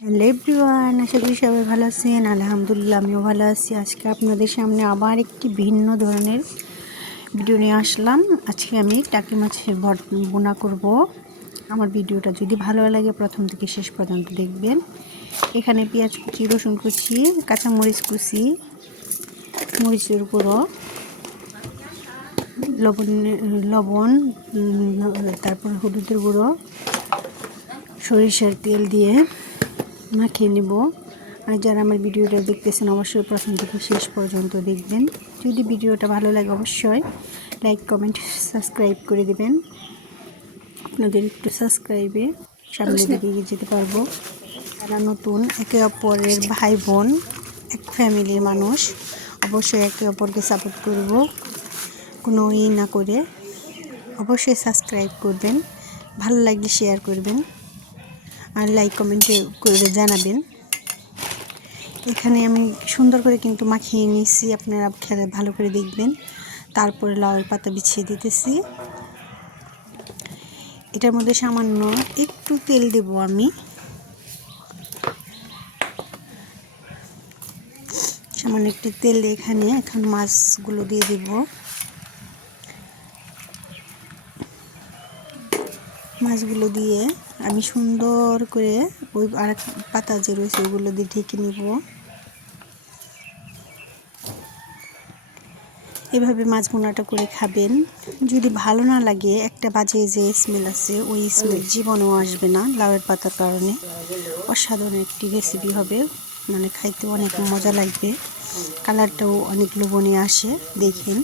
Hello everyone, আশা করি সবাই ভালো আছেন। আলহামদুলিল্লাহ আমিও ভালো আছি। আজকে আপনাদের সামনে আবার একটি ভিন্ন ধরনের ভিডিও নিয়ে আসলাম। আজকে আমি টাকি মাছের বোনা করব। আমার ভিডিওটা যদি ভালো লাগে প্রথম থেকে শেষ পর্যন্ত দেখবেন। এখানে পেঁয়াজ কুচি, রসুন কুচি, কাঁচামরিচ কুচি, মরিচের গুঁড়ো, লবণ, তারপর হলুদের গুঁড়ো, সরিষার তেল দিয়ে মাখিয়ে নেব। আর যারা আমার ভিডিওটা দেখতেছেন অবশ্যই প্রথম থেকে শেষ পর্যন্ত দেখবেন। যদি ভিডিওটা ভালো লাগে অবশ্যই লাইক, কমেন্ট, সাবস্ক্রাইব করে দেবেন। আপনাদের একটু সাবস্ক্রাইবে সামনে দিকে যেতে পারবো। যারা নতুন, একে অপরের ভাই বোন, এক ফ্যামিলির মানুষ, অবশ্যই একে অপরকে সাপোর্ট করব, কোনো না করে অবশ্যই সাবস্ক্রাইব করবেন। ভালো লাগলে শেয়ার করবেন আর লাইক কমেন্টে করে জানাবেন। এখানে আমি সুন্দর করে কিন্তু মাখিয়ে নিয়েছি, আপনারা খেলে ভালো করে দেখবেন। তারপরে লাউয়ের পাতা বিছিয়ে দিতেছি। এটার মধ্যে সামান্য একটু তেল দেব আমি, সামান্য একটু তেল দিয়ে এখন মাছগুলো দিয়ে দেব। মাছগুলো দিয়ে আমি সুন্দর করে ওই আর পাতা যে রয়েছে ওগুলো দিয়ে ঢেকে নেব। এভাবে মাছ ভুনাটা করে খাবেন। যদি ভালো না লাগে, একটা বাজে যে স্মেল আছে ওই স্মেল জীবনেও আসবে না। লাউয়ের পাতার কারণে অসাধারণ একটি রেসিপি হবে, মানে খাইতে অনেক মজা লাগবে। কালারটাও অনেক লোভনীয় আসে। দেখেন,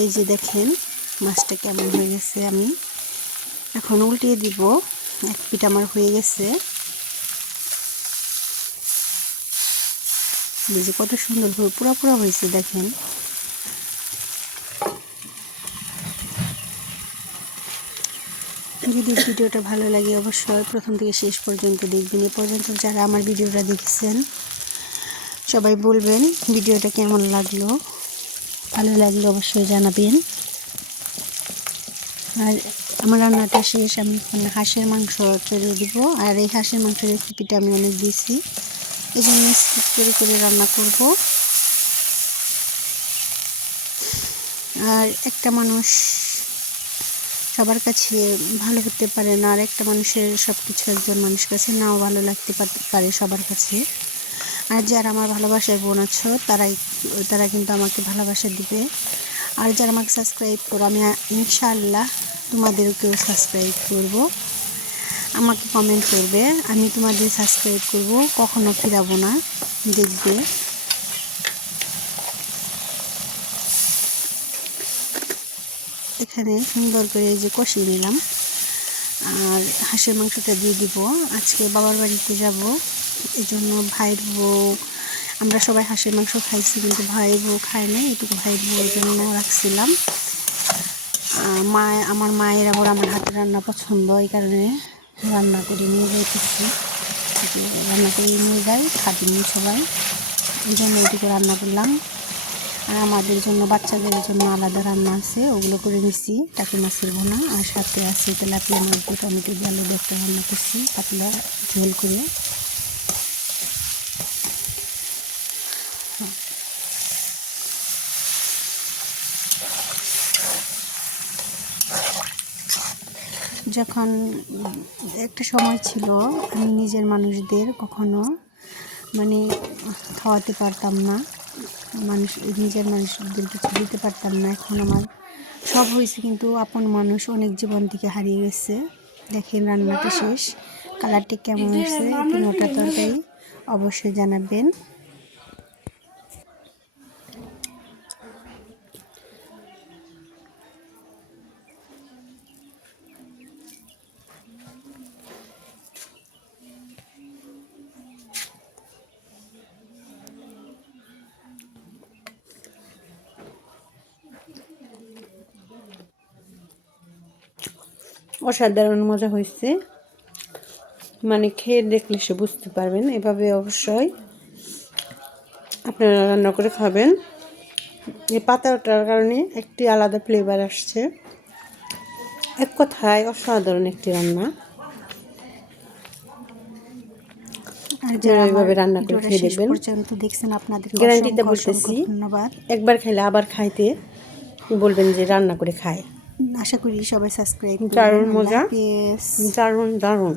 এই যে দেখেন মাছটা কেমন হয়ে গেছে। আমি এখন উল্টিয়ে দিব। এক পিঠ আমার হয়ে গেছে। এই যে কত সুন্দর পুরা হয়েছে দেখেন। যদি ভিডিওটা ভালো লাগে অবশ্যই প্রথম থেকে শেষ পর্যন্ত দেখবেন। এ পর্যন্ত যারা আমার ভিডিওটা দেখেছেন সবাই বলবেন ভিডিওটা কেমন লাগলো। ভালো লাগলে অবশ্যই জানাবেন। আর আমার রান্নাটা শেষ, আমি এখন হাঁসের মাংস চড়িয়ে দিব। আর এই হাঁসের মাংসের রেসিপিটা আমি অনেক দিয়েছি, এই জন্য স্কিপ করে রান্না করব। আর একটা মানুষ সবার কাছে ভালো হতে পারে না, আর একটা মানুষের সব কিছু একজন মানুষের কাছে নাও ভালো লাগতে পারে সবার কাছে। আর যারা আমার ভালোবাসার বোন আছো তারা কিন্তু আমাকে ভালোবাসা দিবে। আর যারা আমাকে সাবস্ক্রাইব করো, আমি ইনশাআল্লাহ তোমাদেরকেও সাবস্ক্রাইব করব। আমাকে কমেন্ট করবে, আমি তোমাদের সাবস্ক্রাইব করব, কখনো ফিরাবো না। দেখবে এখানে সুন্দর করে এই যে কষিয়ে নিলাম। আর হাঁসের মাংসটা দিয়ে দিব। আজকে বাবার বাড়িতে যাব, এই জন্য ভাইয়ের বউ, আমরা সবাই হাঁসের মাংস খাইছি, কিন্তু ভাইয়ের বউ খায় না, এটুকু ভাইয়ের বউর জন্য রাখছিলাম। আমার মায়ের আবার আমার হাতের রান্না পছন্দ, এই কারণে রান্না করে নিয়ে যাইতেছি। রান্না করে নিয়ে যাই, খাবেন সবাই, এই জন্য এটুকু রান্না করলাম। আর আমাদের জন্য, বাচ্চাদের জন্য আলাদা রান্না আছে, ওগুলো করে নিচ্ছি। টাকি মাছের ভুনা, আর সাথে আছে তেলাপিয়া মাছ দিয়ে টমেটো দিয়ে আলু দিয়ে একটা রান্না করছি, পাতলা ঝোল করে। যখন একটা সময় ছিল আমি নিজের মানুষদের কখনো মানে খাওয়াতে পারতাম না, নিজের মানুষদের কিছু দিতে পারতাম না। এখন আমার সব হয়েছে, কিন্তু আপন মানুষ অনেক জীবন থেকে হারিয়ে গেছে। দেখেন রান্নাটা শেষ, কালারটা কেমন হয়েছে, তিনোটা তরকারি অবশ্যই জানাবেন। অসাধারণ মজা হয়েছে, মানে খেয়ে দেখলে সে বুঝতে পারবেন। এভাবে অবশ্যই আপনারা রান্না করে খাবেন। এই পাতাটার কারণে একটি আলাদা ফ্লেভার আসছে। এক কথায় অসাধারণ একটি রান্না। আর যারা এইভাবে রান্না করে ভিডিওটা খেয়ে শেষ দেখবেন। পর্যন্ত দেখছেন আপনাদেরকে গ্যারান্টিতে অসংখ্য বলতেছি, ধন্যবাদ। একবার খাইলে আবার খাইতে বলবেন যে রান্না করে খায়। আশা করি সবাই সাবস্ক্রাইব দারুণ করবেন। আল্লাহ মজা, হাফেজ। দারুণ দারুণ।